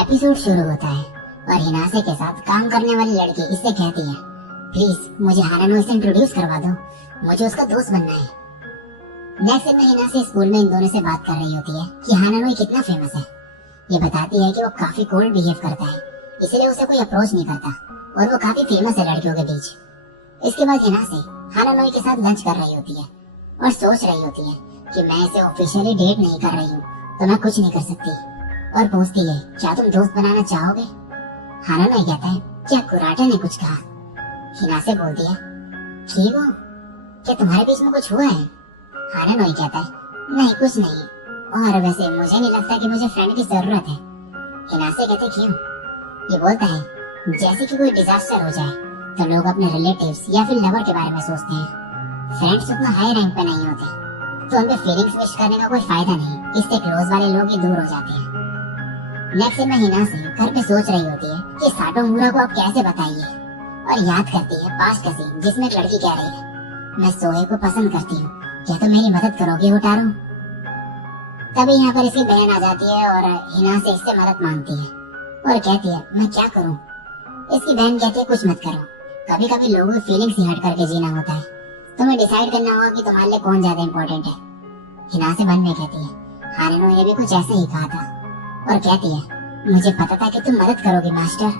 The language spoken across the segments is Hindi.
एपिसोड शुरू होता है और हिनासे के साथ काम करने वाली लड़की इससे कहती है, प्लीज मुझे हानानो से इंट्रोड्यूस करवा दो, मुझे उसका दोस्त बनना है। नेक्स्ट दिन में हिनासे स्कूल में इन दोनों से बात कर रही होती है कि हानानो कितना फेमस है। ये बताती है कि वो काफी कोल्ड बिहेव करता है, इसलिए उसे कोई अप्रोच नहीं करता और वो काफी फेमस है लड़कियों के बीच। इसके बाद हिनासे हानानो के साथ लंच कर रही होती है और सोच रही होती है कि मैं इसे ऑफिशियली डेट नहीं कर रही हूँ तो मैं कुछ नहीं कर सकती, और पूछती है क्या तुम दोस्त बनाना चाहोगे। हानानो कहता है क्या कुराटा ने कुछ कहा। हिनासे बोलती है ठीक हो, क्या तुम्हारे बीच में कुछ हुआ है। हानानो कहता है नहीं कुछ नहीं, और वैसे मुझे नहीं लगता कि मुझे फ्रेंड की जरूरत है। हिनासे कहते क्यों। ये बोलता है जैसे कि कोई डिजास्टर हो जाए तो लोग अपने रिलेटिव्स या फिर लवर के बारे में सोचते हैं। फ्रेंड्स उतना हाई रैंक पे नहीं होते तो उनके फीलिंग्स विश करने का कोई फायदा नहीं, इससे क्लोज वाले लोग ही दूर हो जाते हैं। नेक्स्ट दिन में हिनासे घर पे सोच रही होती है कि साटोमूरा को अब कैसे बताइए, और याद करती है पास्ट का सीन जिसमें एक लड़की कह रही है मैं सोहे को पसंद करती हूँ, क्या तुम मेरी मदद करोगे उतारो। तभी यहाँ पर इसकी बहन आ जाती है और हिनासे इससे मदद मांगती है और कहती है मैं क्या करूँ। इसकी बहन कहती है कुछ मत करो, कभी कभी लोगों की फीलिंग्स ही हट करके जीना होता है, तुम्हें डिसाइड करना होगा कि तुम्हारे लिए कौन ज्यादा इम्पोर्टेंट है। हिनासे मन में कहती है हानानो ने भी कुछ ऐसे ही कहा था, और कहती है मुझे पता था कि तुम मदद करोगे मास्टर।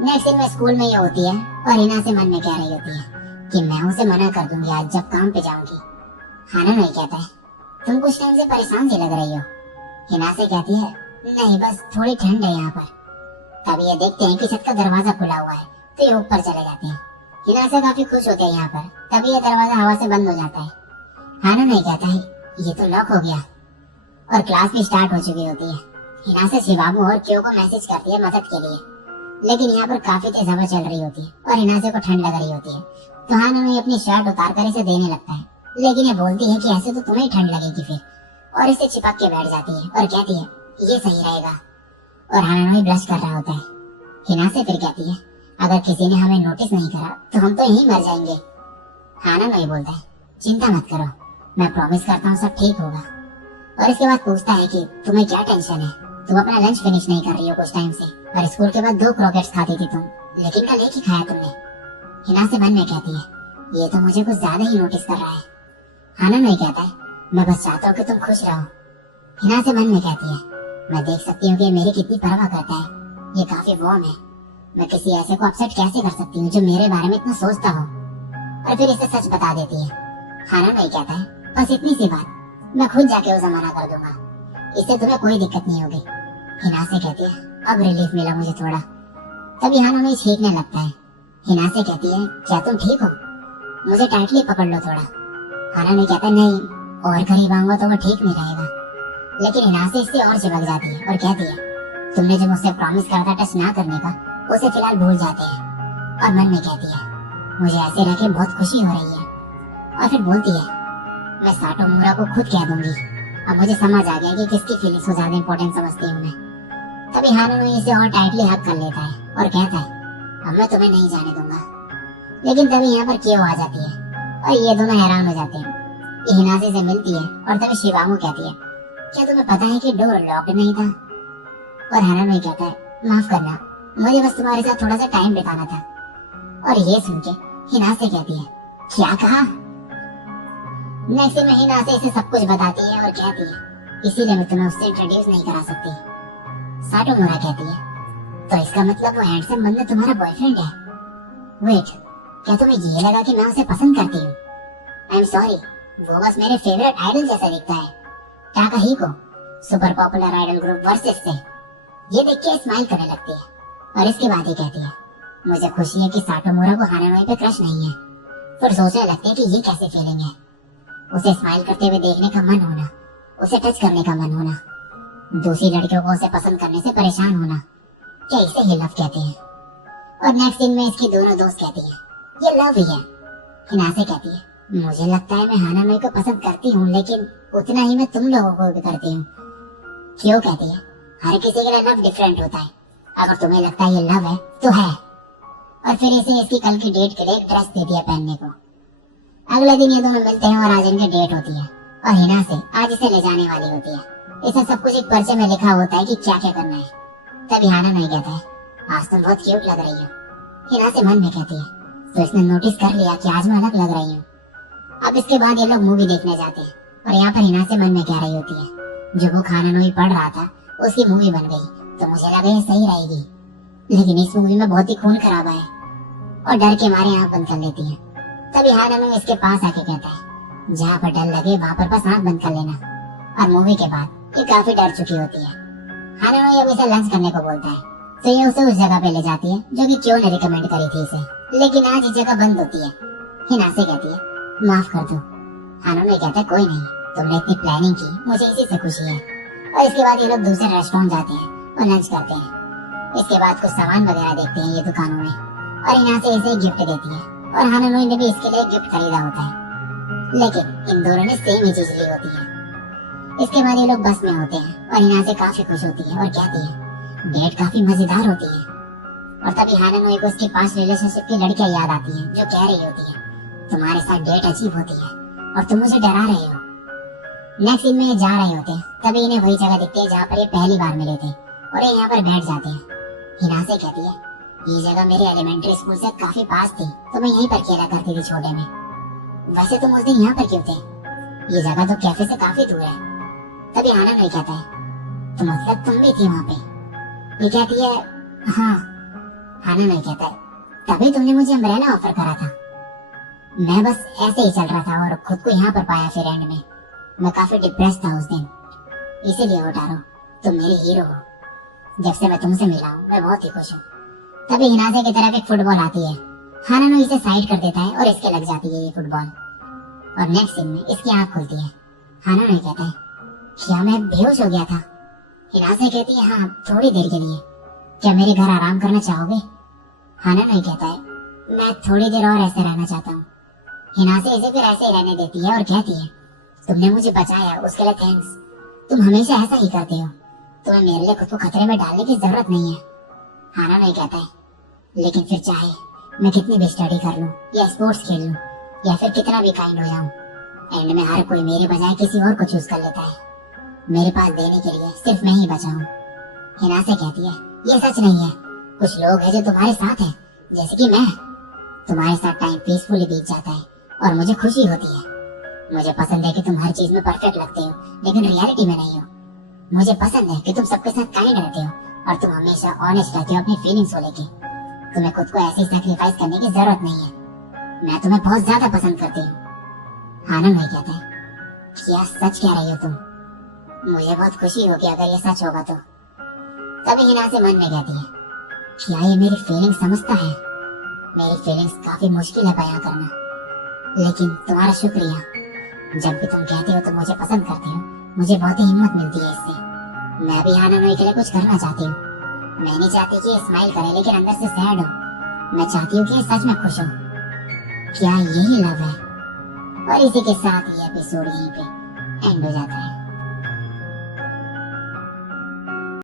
नेक्स्ट दिन में स्कूल में ये होती है और हिनासे मन में कह रही होती है कि मैं उसे मना कर दूंगी आज जब काम पे जाऊंगी। हानानो कहता है तुम कुछ टाइम से परेशान सी लग रही हो। हिनासे कहती है नहीं बस थोड़ी ठंड है यहाँ पर। तभी ये देखते हैं कि छत का दरवाजा खुला हुआ है तो ये ऊपर चले जाते हैं। हिनासे काफी खुश होते हैं यहाँ पर, तभी ये दरवाजा हवा से बंद हो जाता है। हानानो कहता है ये तो लॉक हो गया, और क्लास भी स्टार्ट हो चुकी होती है। हिनासे शिबामू और क्यो को मैसेज करती है मदद के लिए, लेकिन यहाँ पर काफी तेज हवा चल रही होती है और हिनासे को ठंड लग रही होती है, तो हानानो अपनी शर्ट उतार कर इसे देने लगता है, लेकिन ये बोलती है कि ऐसे तो तुम्हें ठंड लगेगी फिर, और इसे चिपक के बैठ जाती है और कहती है ये सही रहेगा, और हानानो ब्लश कर रहा होता है। हिनासे फिर कहती है अगर किसी ने हमें नोटिस नहीं करा तो हम तो यहीं मर जाएंगे। हानानो बोलता है चिंता मत करो, मैं प्रॉमिस करता हूँ सब ठीक होगा। और इसके बाद पूछता है कि तुम्हें क्या टेंशन है, तुम अपना लंच फिनिश नहीं कर रही हो कुछ टाइम से, और स्कूल के बाद 2 क्रॉकेट्स खाती थी तुम, लेकिन कल एक ही खाया तुमने। हिनासे मन में कहती है ये तो मुझे कुछ ज्यादा ही नोटिस कर रहा है। हानानो कहता है मैं बस चाहता हूँ कि तुम खुश रहो। हिनासे मन में कहती है मैं देख सकती हूँ कि मेरी कितनी परवाह करता है, ये काफी वार्म है, मैं किसी ऐसे को अपसेट कैसे कर सकती हूँ जो मेरे बारे में इतना सोचता हो। और फिर इसे सच बता देती है। हानानो कहता है बस इतनी सी बात, मैं खुद जाके उसे मना कर दूंगा, इससे तुम्हें कोई दिक्कत नहीं होगी। हिनासे कहती है अब रिलीफ मिला मुझे थोड़ा। तभी हानानो छींकने लगता है। हिनासे कहती है क्या तुम ठीक हो, मुझे टाइटली पकड़ लो थोड़ा। हानानो कहता है नहीं, और करीब आऊंगा तो वो ठीक नहीं रहेगा। लेकिन हिनासे इससे और चिपक जाती है और कहती है तुमने जो मुझसे प्रॉमिस करा था टच ना करने का, उसे फिलहाल भूल जाते हैं। और मन में कहती है मुझे ऐसे रह के बहुत खुशी हो रही है। और फिर बोलती है मैं साटोमूरा को खुद कह दूंगी, अब मुझे समझ आ गया कि किसकी फीलिंग्स को ज्यादा इंपॉर्टेंट समझती हूँ मैं। तभी हानानो इसे और टाइटली हग कर लेता है और कहता है अब मैं तुम्हें नहीं जाने दूंगा। लेकिन तभी यहाँ पर क्यो आ जाती है और ये दोनों हैरान हो जाते हैं। ये हिनासे से मिलती है और तभी शिबामू कहती है क्या तुम्हें पता है कि डोर लॉक्ड नहीं था। और हानानो कहता है माफ करना, मुझे बस तुम्हारे साथ थोड़ा सा टाइम बिताना था। और ये सुन के हिनासे कहती है क्या कहा। नेक्स्ट दिन में हिनासे इसे सब कुछ बताती है और कहती है इसीलिए मैं तुम्हें उससे इंट्रोड्यूस नहीं करा सकती। साटोमूरा कहती है तो इसका मतलब वो हैंडसम बंदा तुम्हारा बॉयफ्रेंड है। वेट, क्या तुम्हें ये लगा कि मैं उसे पसंद करती हूँ। आई एम सॉरी, वो बस मेरे फेवरेट आइडल जैसा दिखता है, Takahiko, super popular idol group versus से। ये देख के स्माइल करने लगती है और इसके बाद ही कहती है मुझे खुशी है कि साटोमूरा को हानानो पे क्रश नहीं है। फिर सोचने लगती है कि ये कैसी फीलिंग है, उसे स्माइल करते हुए देखने का मन होना, उसे टच करने का मन होना, दूसरी लड़कियों को उसे पसंद करने से परेशान होना, क्या इसे ही लव कहते हैं। और नेक्स्ट दिन में इसकी दोनों दोस्त कहती है ये लव ही है। हिनासे कहती है मुझे लगता है मैं हानानो को पसंद करती हूँ, लेकिन उतना ही मैं तुम लोगों को भी करती हूँ। क्यों कहती है हर किसी के लिए लव डिफरेंट होता है, अगर तुम्हें लगता है ये लव है तो है। और फिर इसे इसकी कल की डेट के लिए एक ड्रेस दे दिया पहनने को। अगले दिन ये दोनों मिलते हैं और आज इनकी डेट होती है और हिनासे आज इसे ले जाने वाली होती है। इसे सब कुछ एक पर्चे में लिखा होता है कि क्या क्या करना है। तभी हाना नहीं कहता है, आज तुम बहुत क्यूट लग रही हो। हिना से मन में कहती है, तो इसने नोटिस कर लिया कि आज मैं अलग लग रही हूँ। अब इसके बाद ये लोग मूवी देखने जाते हैं और यहाँ पर हिना से मन में कह रही होती है, जो बुक हानानोई पढ़ रहा था उसकी मूवी बन गई तो मुझे लगा ये सही रहेगी, लेकिन इस मूवी में बहुत ही खून खराबा है और डर के मारे आंख बंद कर लेती है। तभी हानानोई इसके पास आके कहता है, जहाँ पर डर लगे वहाँ पर बस आंख बंद कर लेना। और मूवी के बाद ये काफी डर चुकी होती है। हानानोई अब इसे लंच करने को बोलता है तो ये उसे उस जगह पे ले जाती है जो कि क्यों ने रिकमेंड करी थी इसे, लेकिन आज ये जगह बंद होती है। हिना से कहती है, माफ कर दो। हानानोई कहता है, कोई नहीं, तुमने इतनी प्लानिंग की, मुझे इसी से खुशी है। और इसके बाद ये लोग दूसरे रेस्टोरेंट जाते हैं और लंच करते हैं। इसके बाद कुछ सामान वगैरह देखते हैं ये दुकानों में और हिना से इसे गिफ्ट देती है और हानानोई ने भी इसके लिए गिफ्ट खरीदा होता है, लेकिन इन दोनों ने सेम ही चीज ली होती है। इसके बाद ये लोग बस में होते हैं और हिना से काफी खुश होती है और कहती है, डेट काफी मजेदार होती है। और तभी हानानोई को उसकी 5 रिलेशनशिप की लड़कियां याद आती हैं जो कह रही होती है, तुम्हारे साथ डेट अजीब होती है और तुम मुझे डरा रहे हो। नेक्स्ट सीन में ये जा रहे होते हैं, तभी इन्हें वही जगह दिखती है जहाँ पर ये पहली बार मिले थे और ये यहाँ पर बैठ जाते हैं। हिना से कहती है, ये जगह मेरे एलिमेंट्री स्कूल से काफी पास थी तो मैं यहीं पर खेला करती थी छोटे में। वैसे तुम उस दिन यहाँ पर क्यों थे? ये जगह तो कैफे से काफी दूर है। तभी हानानोई कहता है, तो मतलब तुम भी थी वहाँ पे? ये कहती है, हाँ। हानानोई कहता है, तभी तुमने मुझे अम्ब्रेला ऑफर करा था। मैं बस ऐसे ही चल रहा था और खुद को यहाँ पर पाया फिर एंड में। मैं काफी डिप्रेस था उस दिन, इसीलिए ओटारो तुम मेरी हीरो हो। जब से मैं तुमसे मिला हूँ मैं बहुत ही खुश हूँ। तभी हिनासे की तरफ एक फुटबॉल आती है। हानानोई इसे साइड कर देता है और इसके लग जाती है ये फुटबॉल। और नेक्स्ट सीन में इसकी आंख खुलती है। हानानोई कहता है, क्या मैं बेहोश हो गया था? हिनासे कहती है, हाँ थोड़ी देर के लिए। क्या मेरे घर आराम करना चाहोगे? हानानोई कहता है, मैं थोड़ी देर और ऐसे रहना चाहता हूँ। हिनासे इसे फिर ऐसे ही रहने देती है और कहती है, तुमने मुझे बचाया उसके लिए थैंक्स। तुम हमेशा ऐसा ही करते हो, तुम्हें मेरे लिए खुद को खतरे में डालने की जरूरत नहीं है। हानानोई कहता है, लेकिन फिर चाहे मैं कितनी भी स्टडी कर लूं या स्पोर्ट्स खेल लूं या फिर कितना भी काइंड हो जाऊं, एंड में हर कोई मेरे बजाय किसी और को चूज कर लेता है। मेरे पास देने के लिए सिर्फ मैं ही बचा हूँ। हिनासे कहती है, ये सच नहीं है। कुछ लोग हैं जो तुम्हारे साथ हैं, जैसे कि मैं। तुम्हारे साथ टाइम पीसफुली बीत जाता है और मुझे खुशी होती है। मुझे पसंद है कि तुम हर चीज में परफेक्ट लगते हो, लेकिन रियलिटी में नहीं हो। मुझे पसंद है कि तुम सबके साथ काइंड रहते हो और तुम हमेशा ऑनेस्ट रहते हो अपनी फीलिंग्स को लेके। तुम्हें खुद को ऐसे सैक्रिफाइस करने की जरूरत नहीं है। मैं तुम्हें बहुत ज्यादा पसंद करती हूँ। हानानोई कहता है, क्या सच कह रही हो तुम? मुझे बहुत खुशी होगी अगर ये सच होगा तो। तभी हिनासे मन में कहती है, क्या ये मेरी फीलिंग्स समझता है? मेरी फीलिंग्स काफी मुश्किल है बयां करना, लेकिन तुम्हारा शुक्रिया। जब भी तुम कहते हो तो मुझे पसंद करते हो, मुझे बहुत ही हिम्मत मिलती है इससे। मैं भी हानानोई के लिए कुछ करना चाहती हूँ। मैं नहीं चाहती कि ये स्माइल करे लेकिन अंदर से सैड हो। मैं चाहती हूँ कि ये सच में खुश हो। क्या यही लव है? और इसी के साथ ये एपिसोड यहीं पे एंड हो जाता है।